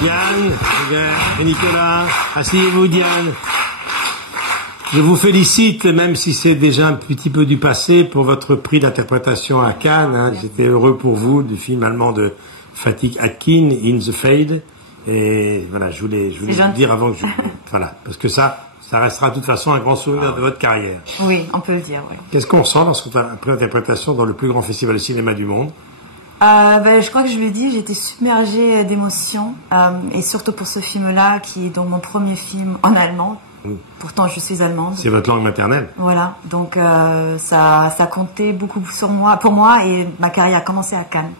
Diane et Nicolas, asseyez-vous Diane. Je vous félicite, même si c'est déjà un petit peu du passé, pour votre prix d'interprétation à Cannes. Hein. J'étais heureux pour vous du film allemand de Fatih Akin, In the Fade. Et voilà, je voulais le dire avant que je... Voilà, parce que ça restera de toute façon un grand souvenir de votre carrière. Oui, on peut le dire, oui. Qu'est-ce qu'on ressent lorsqu'on fait une interprétation dans le plus grand festival de cinéma du monde? Je crois que je le dis, j'ai été submergée d'émotions, et surtout pour ce film-là, qui est donc mon premier film en allemand. Oui. Pourtant, je suis allemande. C'est votre langue maternelle. Voilà, donc ça comptait beaucoup pour moi, et ma carrière a commencé à Cannes.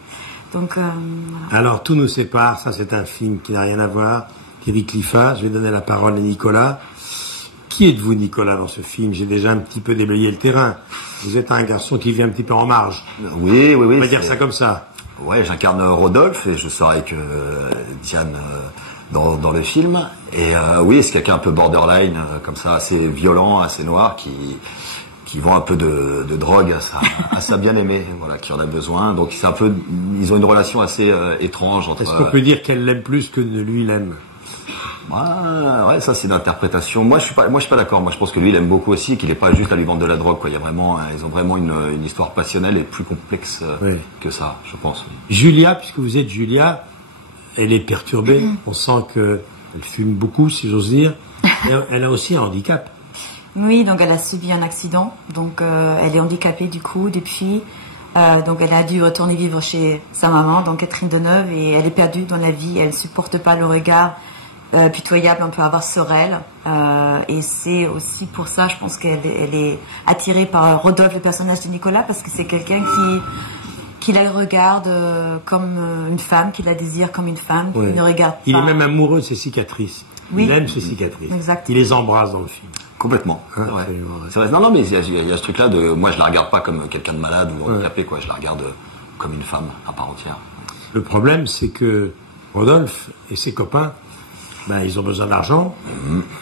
Donc, voilà. Alors, Tout nous sépare, ça c'est un film qui n'a rien à voir. Thierry Cliffat, je vais donner la parole à Nicolas. Qui êtes-vous, Nicolas, dans ce film? J'ai déjà un petit peu déblayé le terrain. Vous êtes un garçon qui vit un petit peu en marge. Oui. On va dire ça comme ça. Ouais, j'incarne Rodolphe et je sors avec Diane dans le film. Et oui, c'est quelqu'un un peu borderline, comme ça, assez violent, assez noir, qui vend un peu de drogue à sa bien-aimée, voilà, qui en a besoin. Donc c'est un peu, ils ont une relation assez étrange entre. Est-ce qu'on peut dire qu'elle l'aime plus que lui l'aime? Ouais, ça c'est l'interprétation. Moi je suis pas d'accord. Moi je pense que lui il aime beaucoup aussi et qu'il est pas juste à lui vendre de la drogue, quoi. Il y a vraiment, ils ont vraiment une histoire passionnelle et plus complexe que ça, je pense. Oui. Julia, puisque vous êtes Julia, elle est perturbée. On sent qu'elle fume beaucoup, si j'ose dire. Elle a aussi un handicap. Oui, donc elle a subi un accident. Donc elle est handicapée du coup depuis. Donc elle a dû retourner vivre chez sa maman, donc Catherine Deneuve, et elle est perdue dans la vie. Elle supporte pas le regard pitoyable on peut avoir sur elle, et c'est aussi pour ça je pense qu'elle est attirée par Rodolphe, le personnage de Nicolas, parce que c'est quelqu'un qui la regarde comme une femme, qui la désire comme une femme, qui ne regarde pas. Il est même amoureux de ses cicatrices. Oui. Il aime ses cicatrices. Exactement. Il les embrasse dans le film. Complètement. Hein, c'est vrai. Non, mais il y a ce truc-là de, moi je la regarde pas comme quelqu'un de malade ou handicapé, quoi. Je la regarde comme une femme à part entière. Le problème, c'est que Rodolphe et ses copains, ils ont besoin d'argent,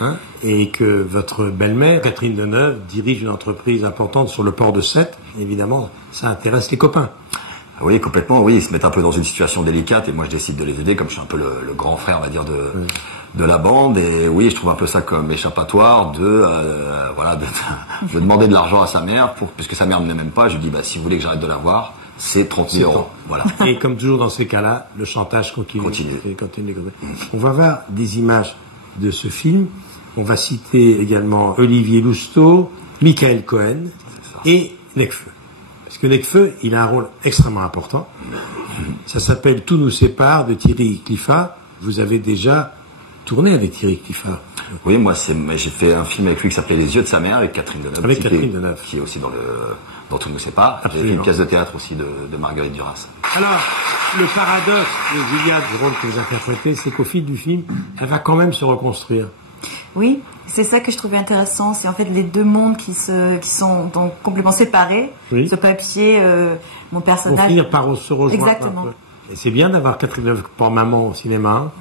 hein, et que votre belle-mère, Catherine Deneuve, dirige une entreprise importante sur le port de Sète. Évidemment, ça intéresse les copains. Oui, complètement, oui. Ils se mettent un peu dans une situation délicate et moi je décide de les aider, comme je suis un peu le grand frère, on va dire, de la bande. Et oui, je trouve un peu ça comme échappatoire de demander de l'argent à sa mère, puisque sa mère ne m'aime pas. Je lui dis, si vous voulez que j'arrête de la voir, c'est 30 000 euros. Voilà. Et comme toujours dans ces cas-là, le chantage continue. On va voir des images de ce film. On va citer également Olivier Lousteau, Michael Cohen et Nekfeu. Parce que Nekfeu, il a un rôle extrêmement important. Ça s'appelle Tout nous sépare de Thierry Cliffat. Vous avez déjà tourné avec Thierry Cliffat. Oui, moi j'ai fait un film avec lui qui s'appelait Les yeux de sa mère avec Catherine Deneuve. Avec Catherine Deneuve. Qui est aussi dans Tout nous sépare. J'ai fait une pièce de théâtre aussi de Marguerite Duras. Alors, le paradoxe de Julia, du rôle que vous interprétez, c'est qu'au fil du film, elle va quand même se reconstruire. Oui, c'est ça que je trouvais intéressant. C'est en fait les deux mondes qui sont donc complètement séparés. Oui. Ce papier, mon personnage... Pour finir par se rejoindre. Exactement. Et c'est bien d'avoir Catherine Deneuve pour maman au cinéma.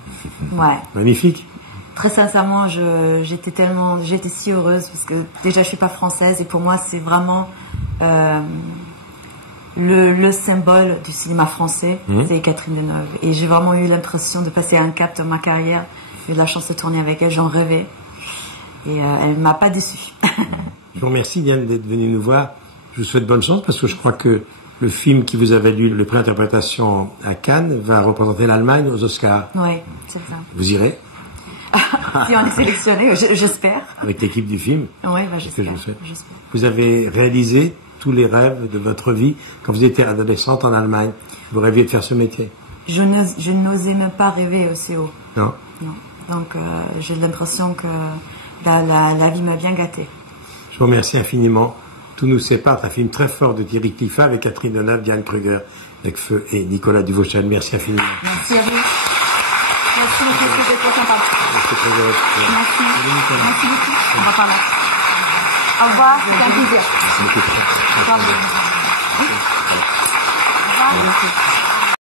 Ouais. Magnifique. Très sincèrement, j'étais si heureuse parce que déjà je suis pas française et pour moi c'est vraiment le symbole du cinéma français, c'est Catherine Deneuve. Et j'ai vraiment eu l'impression de passer un cap dans ma carrière. J'ai eu la chance de tourner avec elle, j'en rêvais. Et elle m'a pas déçue. Je vous remercie Diane d'être venue nous voir. Je vous souhaite bonne chance parce que je crois que le film qui vous a valu le prix d'interprétation à Cannes va représenter l'Allemagne aux Oscars. Oui, c'est ça. Vous irez? Si on est sélectionné, j'espère. Avec l'équipe du film? Oui, j'espère. Vous avez réalisé tous les rêves de votre vie quand vous étiez adolescente en Allemagne? Vous rêviez de faire ce métier? Je n'osais même pas rêver aussi haut. Non? Non. Donc j'ai l'impression que la vie m'a bien gâtée. Je vous remercie infiniment. Tout nous sépare, c'est un film très fort de Thierry Cliffat avec Catherine Deneuve, Diane Kruger, Nekfeu et Nicolas Duvauchel. Merci infiniment. Merci à vous. Merci, c'était trop sympa. Merci. Merci beaucoup. On va parler. Au revoir, c'était un plaisir. Au revoir. Au revoir.